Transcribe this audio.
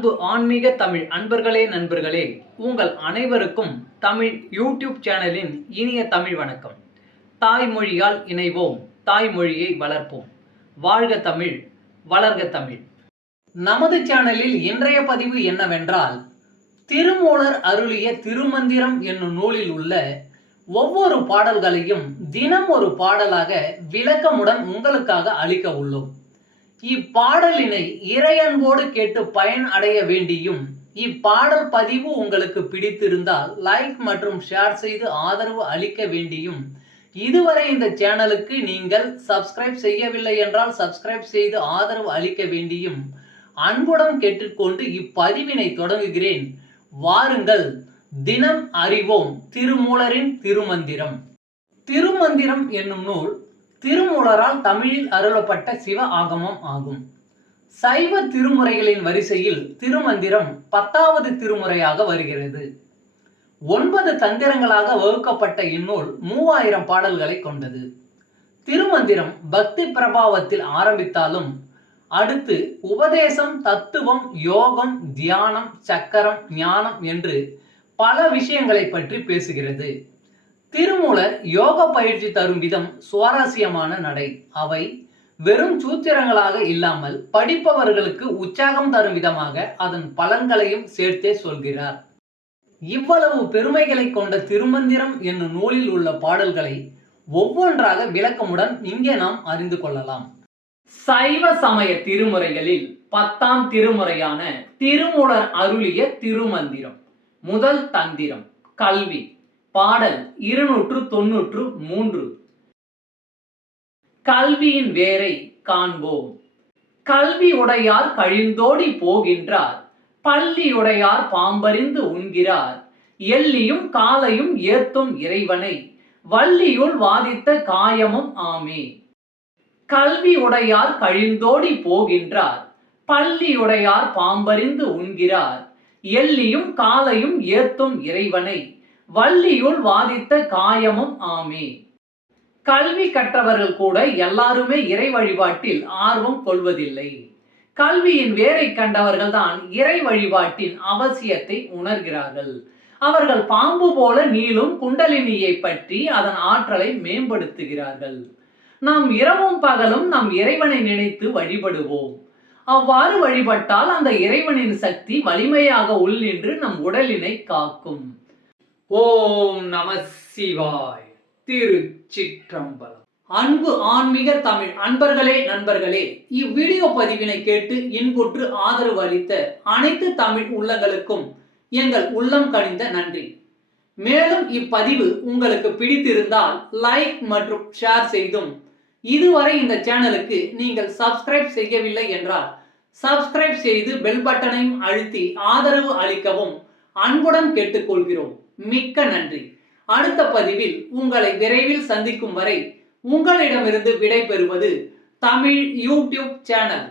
அன்பு ஆன்மீக தமிழ் அன்பர்களே நண்பர்களே, உங்கள் அனைவருக்கும் தமிழ் யூடியூப் சேனலின் இனிய தமிழ் வணக்கம். தாய்மொழியால் இணைவோம், தாய்மொழியை வளர்ப்போம். வாழ்க தமிழ், வளர்க தமிழ். நமது சேனலில் இன்றைய பதிவு என்னவென்றால், திருமூலர் அருளிய திருமந்திரம் என்னும் நூலில் உள்ள ஒவ்வொரு பாடல்களையும் தினம் ஒரு பாடலாக விளக்கமுடன் உங்களுக்காக அளிக்க உள்ளோம். இப்பாடலினை இறையன்போடு கேட்டு பயன் அடைய வேண்டியும், இப்பாடல் பதிவு உங்களுக்கு பிடித்திருந்தால் லைக் மற்றும் ஷேர் செய்து ஆதரவு அளிக்க வேண்டியும், இதுவரை இந்த சேனலுக்கு நீங்கள் சப்ஸ்கிரைப் செய்யவில்லை என்றால் சப்ஸ்கிரைப் செய்து ஆதரவு அளிக்க வேண்டியும் அன்புடன் கேட்டுக்கொண்டு இப்பதிவினை தொடங்குகிறேன். வாருங்கள், தினம் அறிவோம் திருமூலரின் திருமந்திரம். திருமந்திரம் என்னும் நூல் திருமூலரால் தமிழில் அருளப்பட்ட சிவ ஆகமம் ஆகும். சைவ திருமுறைகளின் வரிசையில் திருமந்திரம் 10வது திருமுறையாக வருகிறது. 9 தந்திரங்களாக வகுக்கப்பட்ட இந்நூல் 3000 பாடல்களை கொண்டது. திருமந்திரம் பக்தி பிரபாவத்தில் ஆரம்பித்தாலும் அடுத்து உபதேசம், தத்துவம், யோகம், தியானம், சக்கரம், ஞானம் என்று பல விஷயங்களை பற்றி பேசுகிறது. திருமூலர் யோக பயிற்சி தரும் விதம் சுவாரஸ்யமான நடை. அவை வெறும் சூத்திரங்களாக இல்லாமல் படிப்பவர்களுக்கு உற்சாகம் தரும் விதமாக அதன் பலன்களையும் சேர்த்தே சொல்கிறார். இவ்வளவு பெருமைகளை கொண்ட திருமந்திரம் என்னும் நூலில் உள்ள பாடல்களை ஒவ்வொன்றாக விளக்கமுடன் இங்கே நாம் அறிந்து கொள்ளலாம். சைவ சமய திருமுறைகளில் 10ஆம் திருமுறையான திருமூலர் அருளிய திருமந்திரம். முதல் தந்திரம் கல்வி. பாடல் 293. கல்வியின் வேரை காண்போம். கல்வி உடையார் கழிந்தோடி போகின்றார், பள்ளி உடையார் பாம்பறிந்து உண்கிறார், எல்லியும் காலையும் ஏத்தும் இறைவனை வள்ளியுள் வாதித்த காயமும் ஆமே. கல்வி உடையார் கழிந்தோடி போகின்றார், பள்ளி உடையார் பாம்பறிந்து உண்கிறார், எல்லியும் காலையும் ஏத்தும் இறைவனை வள்ளியுள் வாதித்த காயமும் ஆமே. கல்வி கற்றவர்கள் கூட எல்லாருமே இறை வழிபாட்டில் ஆர்வம் கொள்வதில்லை. கல்வியின் வேரை கண்டவர்கள் தான் இறை வழிபாட்டின் அவசியத்தை உணர்கிறார்கள். அவர்கள் பாம்பு போல நீளும் குண்டலினியை பற்றி அதன் ஆற்றலை மேம்படுத்துகிறார்கள். நாம் இரவும் பகலும் நம் இறைவனை நினைத்து வழிபடுவோம். அவ்வாறு வழிபட்டால் அந்த இறைவனின் சக்தி வலிமையாக உள்நின்று நம் உடலினை காக்கும். ஓம் நம சிவாய். திருச்சிற்றம்பலம். அன்பு ஆன்மீக தமிழ் அன்பர்களே நண்பர்களே, இவ்வீடியோ பதிவினை கேட்டு இன்புற்று ஆதரவு அளித்த அனைத்து தமிழ் உள்ளங்களுக்கும் எங்கள் உள்ளம் கனிந்த நன்றி. மேலும் இப்பதிவு உங்களுக்கு பிடித்திருந்தால் லைக் மற்றும் ஷேர் செய்தும், இதுவரை இந்த சேனலுக்கு நீங்கள் சப்ஸ்கிரைப் செய்யவில்லை என்றால் சப்ஸ்கிரைப் செய்து பெல் பட்டனையும் அழுத்தி ஆதரவு அளிக்கவும் அன்புடன் கேட்டுக்கொள்கிறோம். மிக்க நன்றி. அடுத்த பதிவில் உங்களை விரைவில் சந்திக்கும் வரை உங்களிடமிருந்து விடை பெறுவது தமிழ் யூடியூப் சேனல்.